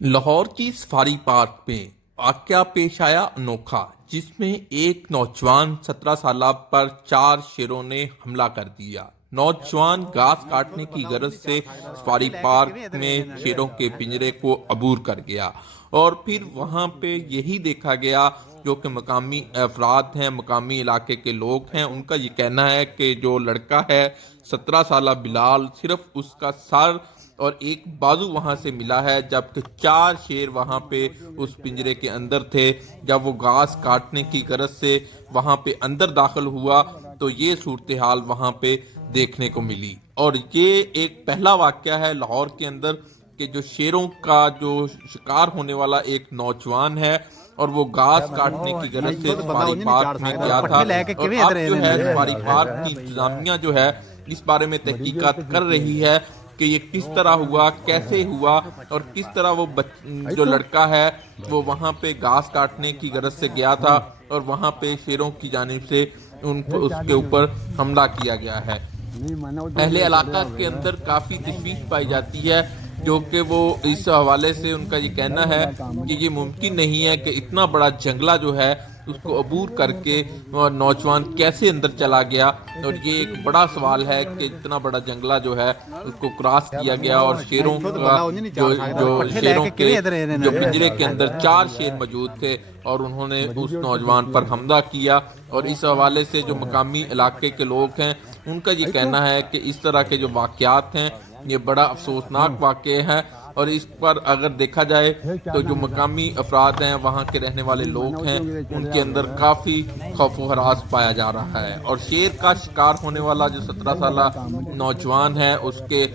लाहौर की safari park में वाकया पेश आया अनोखा, जिसमें एक नौजवान 17 साल पर 4 शेरों ने हमला कर दिया। नौजवान घास काटने की गरज से सफारी पार्क में शेरों के पिंजरे को अबूर कर गया और फिर वहां पे यही देखा गया। जो कि मकामी अफराद हैं, मकामी इलाके के लोग हैं, उनका ये कहना है कि जो लड़का है 17 साल बिलाल, सिर्फ उसका सर और एक बाजू वहां से मिला है, जबकि 4 शेर वहां पे उस पिंजरे के अंदर थे। जब वो घास काटने की गरज से वहां पे अंदर दाखिल हुआ तो ये सूरत हाल वहां पे देखने को मिली। और ये एक पहला वाकया है लाहौर के अंदर कि जो शेरों का जो शिकार होने वाला एक नौजवान है और वो घास काटने की गरज से सफारी पार्क में गया था। और अब जो है सफारी पार्क की इंतजामिया जो है इस बारे में तहकीकात कर रही है कि ये किस तरह हुआ, कैसे हुआ और किस तरह वो जो लड़का है वो वहाँ पे घास काटने की गरज से गया था और वहाँ पे शेरों की जानिब से उसके ऊपर हमला किया गया है। अहले इलाका के अंदर काफ़ी तशवीश पाई जाती है, जो कि वो इस हवाले से उनका ये कहना है कि ये मुमकिन नहीं है कि इतना बड़ा जंगला जो है उसको अबूर करके नौजवान कैसे अंदर चला गया। और ये एक बड़ा सवाल है कि इतना बड़ा जंगला जो है उसको क्रॉस किया गया और शेरों का जो शेरों के जो पिंजरे के अंदर 4 शेर मौजूद थे और उन्होंने उस नौजवान पर हमला किया। और इस हवाले से जो मकामी इलाके के लोग हैं उनका ये कहना है कि इस तरह के जो वाक़यात हैं ये बड़ा अफसोसनाक वाक़या है। और इस पर अगर देखा जाए तो जो मकामी अफराद हैं, वहाँ के रहने वाले लोग हैं, उनके अंदर काफ़ी खौफ व हरास पाया जा रहा है। और शेर का शिकार होने वाला जो 17 साल नौजवान है उसके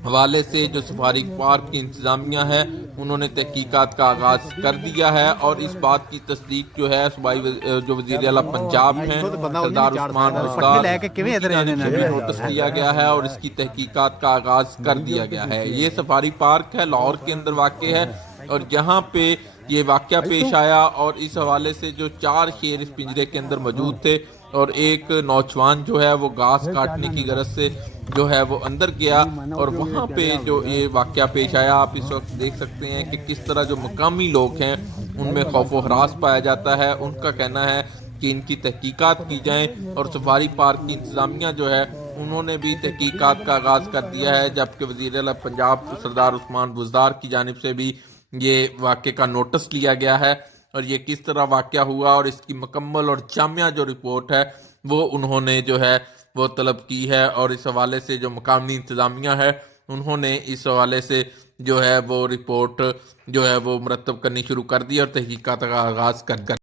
हवाले से जो सफारी पार्क की इंतजामिया है उन्होंने तहकीकात का आगाज कर दिया है। और इस बात की तस्दीक जो है सूबाई जो वज़ीर आला पंजाब हैं सरदार उस्मान बुज़दार भी नोटिस दिया गया है और इसकी तहकीकात का आगाज कर दिया गया है। ये सफारी पार्क है, लाहौर के अंदर वाक़ है और यहाँ पे ये वाक़या पेश आया और इस हवाले से जो 4 शेर इस पिंजरे के अंदर मौजूद थे और एक नौजवान जो है वो घास काटने की गरज से जो है वो अंदर गया और वहाँ पे जो ये वाक़या पेश आया। आप इस वक्त देख सकते हैं कि किस तरह जो मकामी लोग हैं उनमें खौफ व हरास पाया जाता है। उनका कहना है कि इनकी तहकीकात की जाए और सफारी पार्क की इंतजामिया जो है उन्होंने भी तहकीकात का आगाज़ कर दिया है, जबकि वज़ीर आला पंजाब सरदार उस्मान बुज़दार की जानिब से भी ये वाक़े का नोटिस लिया गया है। और ये किस तरह वाक़या हुआ और इसकी मुकम्मल और जामिया जो रिपोर्ट है वो उन्होंने जो है वो तलब की है। और इस हवाले से जो मकामी इंतज़ामिया है उन्होंने इस हवाले से जो है वो रिपोर्ट जो है वो मुरतब करनी शुरू कर दी और तहकीकात का आगाज़ कर